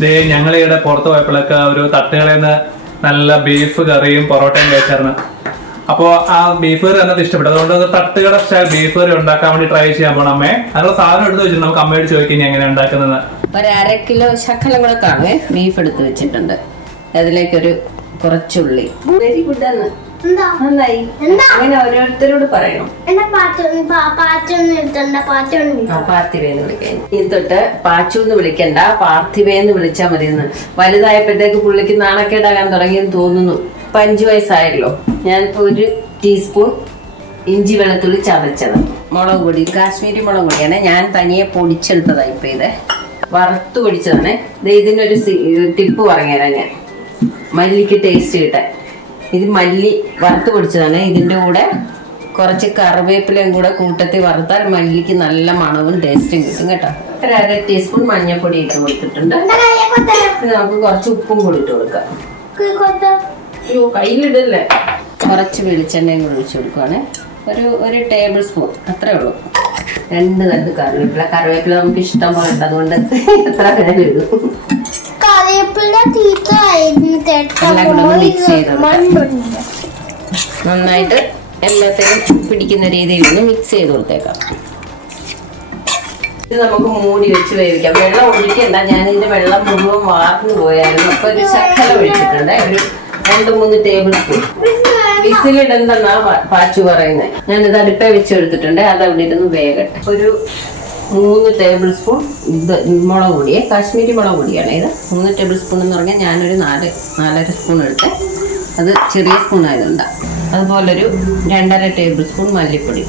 ദേ ഞങ്ങൾ ഇവിടെ പുറത്ത് പോയപ്പോഴൊക്കെ ഒരു തട്ടുകളിൽ നിന്ന് നല്ല ബീഫ് കറിയും പൊറോട്ടയും കഴിച്ചായിരുന്നു. അപ്പോൾ ആ ബീഫ് കറി എന്നത് ഇഷ്ടപ്പെട്ടു. അതുകൊണ്ട് തട്ടുകട സ്റ്റൈൽ ബീഫ് കറി ഉണ്ടാക്കാൻ വേണ്ടി ട്രൈ ചെയ്യാൻ പോണം അമ്മേ. അതിനുള്ള സാധനം എടുത്ത് വെച്ചിട്ടുണ്ട്. നമുക്ക് അമ്മയോട് ചോദിക്കും ഇനി എങ്ങനെ ഉണ്ടാക്കുന്നത്. ഒരു അര കിലോ ശക്കലം കൂടെ കാണുവേ ബീഫ് എടുത്ത് വെച്ചിട്ടുണ്ട്. അതിലേക്കൊരു കുറച്ചുള്ളി. വെരി ഗുഡ് ആണ് നന്നായി? അങ്ങനെ ഓരോരുത്തരോട് പറയണം. പാർത്ഥിവേന്ന് വിളിക്കാൻ. ഇനി തൊട്ട് പാച്ചു എന്ന് വിളിക്കണ്ട പാർത്ഥിവേന്ന് വിളിച്ചാ മതി എന്ന് വലുതായപ്പോഴത്തേക്ക് പുള്ളിക്ക് നാണക്കേടാകാൻ തുടങ്ങിയെന്ന് തോന്നുന്നു. ഇപ്പൊ അഞ്ചു വയസ്സായല്ലോ. ഞാൻ ഒരു ടീസ്പൂൺ ഇഞ്ചി വെളുത്തുള്ളി ചതച്ചത്. മുളക് പൊടി കാശ്മീരി മുളക് പൊടിയാണ്. ഞാൻ തനിയെ പൊടിച്ചെടുത്തതായി ഇപ്പൊ ഇത്. വറുത്ത് പൊടിച്ചതാണ്. ഇതിനൊരു ടിപ്പ് പറഞ്ഞുതരാം ഞാൻ. മല്ലിക്ക് ടേസ്റ്റ് കിട്ടാൻ. ഇത് മല്ലി വറുത്ത് പൊടിച്ചതാണ്. ഇതിന്റെ കൂടെ കുറച്ച് കറിവേപ്പിലയും കൂടെ കൂട്ടത്തിൽ വറുത്താൽ മല്ലിക്ക് നല്ല മണവും ടേസ്റ്റും കിട്ടും കേട്ടോ. ഒരു അര ടീസ്പൂൺ മഞ്ഞൾപ്പൊടി ഇട്ട് കൊടുത്തിട്ടുണ്ട്. നമുക്ക് കുറച്ച് ഉപ്പും കൂടി ഇട്ട് കൊടുക്കാം. അയ്യോ കയ്യിലിടല്ലേ? കുറച്ച് വെളിച്ചെണ്ണയും കൂടി ഒഴിച്ചു കൊടുക്കുവാണ്. ഒരു ഒരു ടേബിൾ സ്പൂൺ അത്രേ ഉള്ളൂ. രണ്ട് നല്ല കറിവേപ്പില. കറിവേപ്പില നമുക്ക് ഇഷ്ടം പോലെ ഉണ്ട്. അതുകൊണ്ട് എത്ര പേരും ഇടും കറിവേപ്പില തീറ്റായിരുന്നു നന്നായിട്ട് എല്ലാത്തിനും പിടിക്കുന്ന രീതിയിൽ ഒന്ന് മിക്സ് ചെയ്ത് കൊടുത്തേക്കാം. ഇത് നമുക്ക് മൂടി വെച്ച് വേവിക്കാം. വെള്ളം ഒഴിക്കണ്ട. ഞാൻ ഇതിന്റെ വെള്ളം മുഴുവൻ വാർന്നു പോയായിരുന്നു. അപ്പൊ ഒരു ശക്കല ഒഴിച്ചിട്ടുണ്ട്. ഒരു രണ്ട് മൂന്ന് ടേബിൾ സ്പൂൺ. വിസിലിടണ്ടെന്നാ പാച്ചു പറയുന്നത് ഞാനിത് അടുപ്പേ വെച്ച് എടുത്തിട്ടുണ്ട്. അത് അവിടെ ഇരുന്ന് വേകട്ടെ. ഒരു മൂന്ന് ടേബിൾ സ്പൂൺ ഇത് മുളക് പൊടിയെ കാശ്മീരി മുളക് പൊടിയാണ് ഇത്. മൂന്ന് ടേബിൾ സ്പൂൺ എന്ന് പറഞ്ഞാൽ ഞാനൊരു നാല് നാലര സ്പൂൺ എടുത്ത്. അത് ചെറിയ സ്പൂൺ ആയതുകൊണ്ട്. അതുപോലൊരു രണ്ടര ടേബിൾ സ്പൂൺ മല്ലിപ്പൊടി.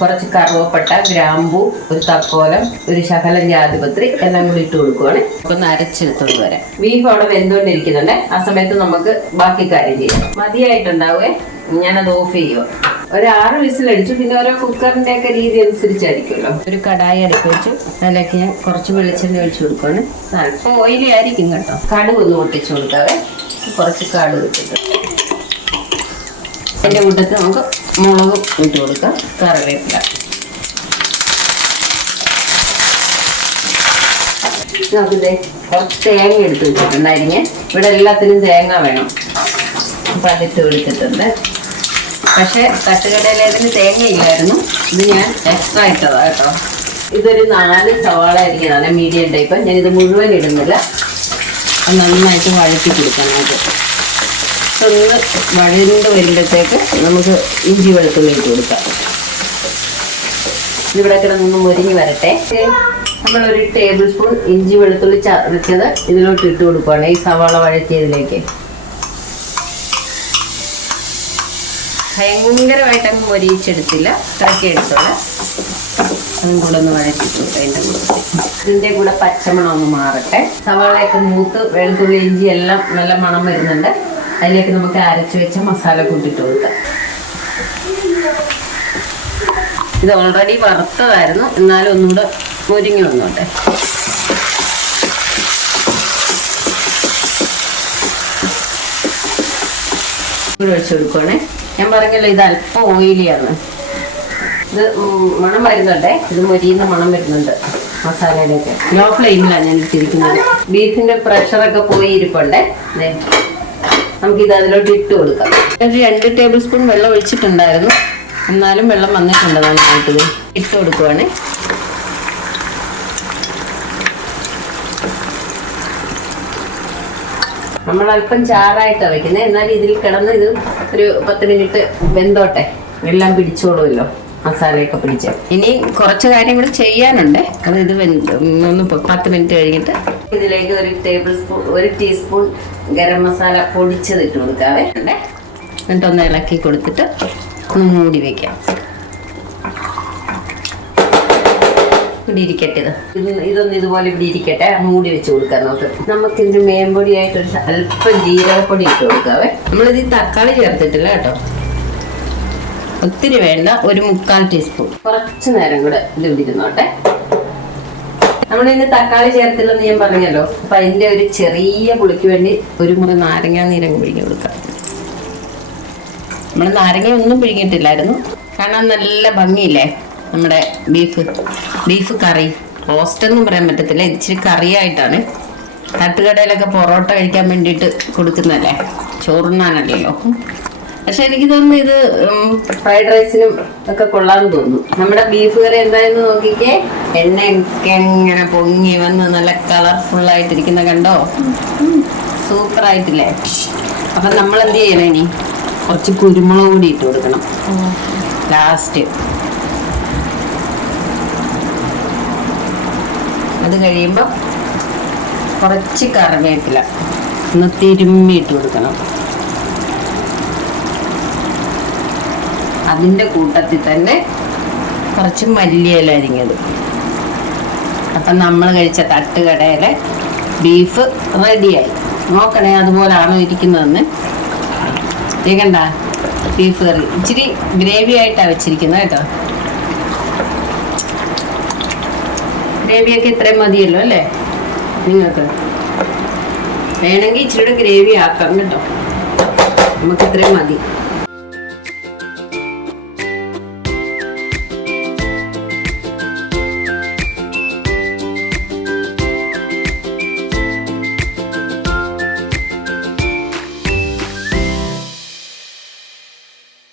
കുറച്ച് കറുവപ്പട്ട ഗ്രാമ്പു ഒരു തക്കോലം ഒരു ശകലം ജാതിപത്രി എല്ലാം കൂടി ഇട്ട് കൊടുക്കുവാണ്. ഒന്ന് അരച്ചെടുത്തോണ്ട് വരാം. ബീഫ് അവിടെ വെന്തുകൊണ്ടിരിക്കുന്നുണ്ട്. ആ സമയത്ത് നമുക്ക് ബാക്കി കാര്യം ചെയ്യാം. മതിയായിട്ടുണ്ടാവേ? ഞാനത് ഓഫ് ചെയ്യുക ഒരു ആറ് വിസിലടിച്ചു. പിന്നെ ഓരോ കുക്കറിന്റെ ഒക്കെ രീതി അനുസരിച്ചായിരിക്കുമല്ലോ. ഒരു കടായി അടുപ്പ് വെച്ചു. അതിലേക്ക് ഞാൻ കുറച്ച് വെളിച്ചെണ്ണ ഒഴിച്ചു കൊടുക്കുവാണ്. അല്പം ഓയിലി ആയിരിക്കും കേട്ടോ. കടുക് ഒന്ന് പൊട്ടിച്ചു കൊടുക്കാവേ കുറച്ച് കടുക് ഇട്ടിട്ട്. അതിന്റെ കൂട്ടത്തിൽ നമുക്ക് മുളകും ഇട്ട് കൊടുക്കാം. കറിവേപ്പില. നമുക്കിത് കുറച്ച് തേങ്ങ എടുത്ത് വെച്ചിട്ടുണ്ടായിരുന്നേ ഇവിടെ എല്ലാത്തിനും തേങ്ങ വേണം. അപ്പം അതിട്ട് കൊടുത്തിട്ടുണ്ട്. പക്ഷേ തട്ടുകടയിലേതിന് തേങ്ങ ഇല്ലായിരുന്നു. ഇത് ഞാൻ എക്സ്ട്രാ ഇട്ടതാ കേട്ടോ. ഇതൊരു നാല് സവാള ആയിരിക്കും നല്ല മീഡിയം ടൈപ്പ് ഞാനിത് മുഴുവൻ ഇടുന്നില്ല. നന്നായിട്ട് വഴറ്റി കൊടുക്കാം നമുക്ക്. ഒന്ന് വഴണ്ട് വരുമ്പോഴത്തേക്ക് നമുക്ക് ഇഞ്ചി വെളുത്തുള്ളി ഇട്ട് കൊടുക്കാം. ഇവിടെ കിടന്നൊന്ന് മുരിഞ്ഞ് വരട്ടെ. നമ്മളൊരു ടേബിൾ സ്പൂൺ ഇഞ്ചി വെളുത്തുള്ളി ചതച്ചത് ഇതിലോട്ട് ഇട്ട് കൊടുക്കുകയാണ് ഈ സവാള വഴറ്റിയതിലേക്ക്. ഭയങ്കരമായിട്ട് അങ്ങ് മൊരിയിച്ചെടുത്തില്ല. ഇറക്കി എടുത്തോളാം. അതും കൂടെ ഒന്ന് വഴറ്റി കൊടുക്കാം അതിന്റെ കൂടെ. ഇതിന്റെ കൂടെ പച്ചമണം ഒന്ന് മാറട്ടെ. സവാളയൊക്കെ മൂത്ത് വെളുത്തുള്ളി ഇഞ്ചി എല്ലാം നല്ല മണം വരുന്നുണ്ട്. അതിലേക്ക് നമുക്ക് അരച്ച് വെച്ച മസാല കൂട്ടിട്ട് കൊടുക്കാം ഇത് ഓൾറെഡി വറുത്തതായിരുന്നു. എന്നാലും ഒന്നുകൂടെ മുരിങ്ങി വന്നോട്ടെ. ഒഴിച്ചു കൊടുക്കണേ ഞാൻ പറഞ്ഞല്ലോ ഇത് അല്പം ഓയിലിയാണ് ഇത് മണം വരുന്നുണ്ടേ? ഇത് മൊരിയുന്ന മണം വരുന്നുണ്ട് മസാലയുടെയൊക്കെ. ലോ ഫ്ലെയിമിലാണ് ഞാൻ ഇട്ടിരിക്കുന്നത്. ബീഫിന്റെ പ്രഷറൊക്കെ പോയി ഇരിപ്പുണ്ടേ. നമുക്കിത് അതിലോട്ട് ഇട്ട് കൊടുക്കാം. ഒരു രണ്ട് ടേബിൾ സ്പൂൺ വെള്ളം ഒഴിച്ചിട്ടുണ്ടായിരുന്നു. എന്നാലും വെള്ളം വന്നിട്ടുണ്ട് നന്നായിട്ട് ഇട്ട് കൊടുക്കുവാണേ. നമ്മൾ അല്പം ചാറായിട്ട് വെക്കുന്നത് എന്നാൽ ഇതിൽ കിടന്ന് ഇത് ഒരു പത്ത് മിനിറ്റ് വെന്തോട്ടെ. എല്ലാം പിടിച്ചോളുമല്ലോ. മസാലയൊക്കെ പിടിച്ച്. ഇനി കുറച്ച് കാര്യങ്ങൾ ചെയ്യാനുണ്ട്. അത് ഇത് ഒന്ന് പത്ത് മിനിറ്റ് കഴിഞ്ഞിട്ട് ഇതിലേക്ക് ഒരു ടേബിൾ സ്പൂൺ ഒരു ടീസ്പൂൺ ഗരം മസാല പൊടിച്ചത് ഇട്ട് കൊടുക്കാവേ. എന്നിട്ടൊന്ന് ഇളക്കി കൊടുത്തിട്ട് ഒന്ന് മൂടി വെക്കാം. ഇവിടെ ഇരിക്കട്ടെ ഇത്. ഇത് ഇതൊന്ന് ഇതുപോലെ ഇവിടെ ഇരിക്കട്ടെ. മൂടി വെച്ച് കൊടുക്കാം നമുക്ക്. നമുക്ക് ഇതിന് മേമ്പൊടിയായിട്ടൊരു അല്പം ജീരകപ്പൊടി ഇട്ട് കൊടുക്കാവേ. നമ്മളിത് ഈ തക്കാളി ചേർത്തിട്ടില്ല കേട്ടോ. ഒത്തിരി വേണ്ട. ഒരു മുക്കാൽ ടീസ്പൂൺ കുറച്ച് നേരം കൂടെ ഇത് ഇവിടെ നമ്മളിന്ന് തക്കാളി ചേർത്തില്ലെന്ന് ഞാൻ പറഞ്ഞല്ലോ. അപ്പൊ അതിന്റെ ഒരു ചെറിയ പുളിക്ക് വേണ്ടി ഒരു മുറി നാരങ്ങ നീരങ്ങ് പിഴിഞ്ഞു കൊടുക്കാം. നമ്മൾ നാരങ്ങ ഒന്നും പിഴിഞ്ഞിട്ടില്ലായിരുന്നു കാണാൻ നല്ല ഭംഗിയില്ലേ? നമ്മുടെ ബീഫ് ബീഫ് കറി. റോസ്റ്റ് ഒന്നും പറയാൻ പറ്റത്തില്ല. ഇച്ചിരി കറിയായിട്ടാണ്. തട്ടുകടയിലൊക്കെ പൊറോട്ട കഴിക്കാൻ വേണ്ടിയിട്ട് കൊടുക്കുന്നതല്ലേ? ചോറുണ്ണാനല്ലല്ലോ. പക്ഷെ എനിക്ക് തോന്നുന്നു ഇത് ഫ്രൈഡ് റൈസിനും ഒക്കെ കൊള്ളാന്ന് തോന്നുന്നു. നമ്മുടെ ബീഫ് കറി എന്തായെന്ന് നോക്കിക്കേ. എണ്ണയൊക്കെ ഇങ്ങനെ പൊങ്ങി വന്ന് നല്ല കളർഫുൾ ആയിട്ടിരിക്കുന്ന കണ്ടോ? സൂപ്പർ ആയിട്ടില്ലേ? അപ്പൊ നമ്മൾ എന്ത് ചെയ്യണം ഇനി? കുറച്ച് കുരുമുളക് കൂടി ഇട്ട് കൊടുക്കണം. ലാസ്റ്റ് അത് കഴിയുമ്പോൾ കുറച്ച് കറിവേപ്പില. ഒന്ന് തിരുമ്മി ഇട്ട് കൊടുക്കണം. അതിന്റെ കൂട്ടത്തിൽ തന്നെ കുറച്ച് മല്ലിയില അരിഞ്ഞത്. അപ്പം നമ്മൾ കഴിച്ച തട്ടുകടയിലെ ബീഫ് റെഡിയായി നോക്കണേ അതുപോലാണോ ഇരിക്കുന്നതെന്ന്. കേൾക്കണ്ട ബീഫ് കറി ഇച്ചിരി ഗ്രേവി ആയിട്ടാണ് വെച്ചിരിക്കുന്നത് കേട്ടോ. ഗ്രേവിയൊക്കെ ഇത്രയും മതിയല്ലോ അല്ലേ? നിങ്ങൾക്ക്. വേണമെങ്കിൽ ഇച്ചിരി ഗ്രേവി ആക്കാം കേട്ടോ. നമുക്ക് ഇത്രയും മതി.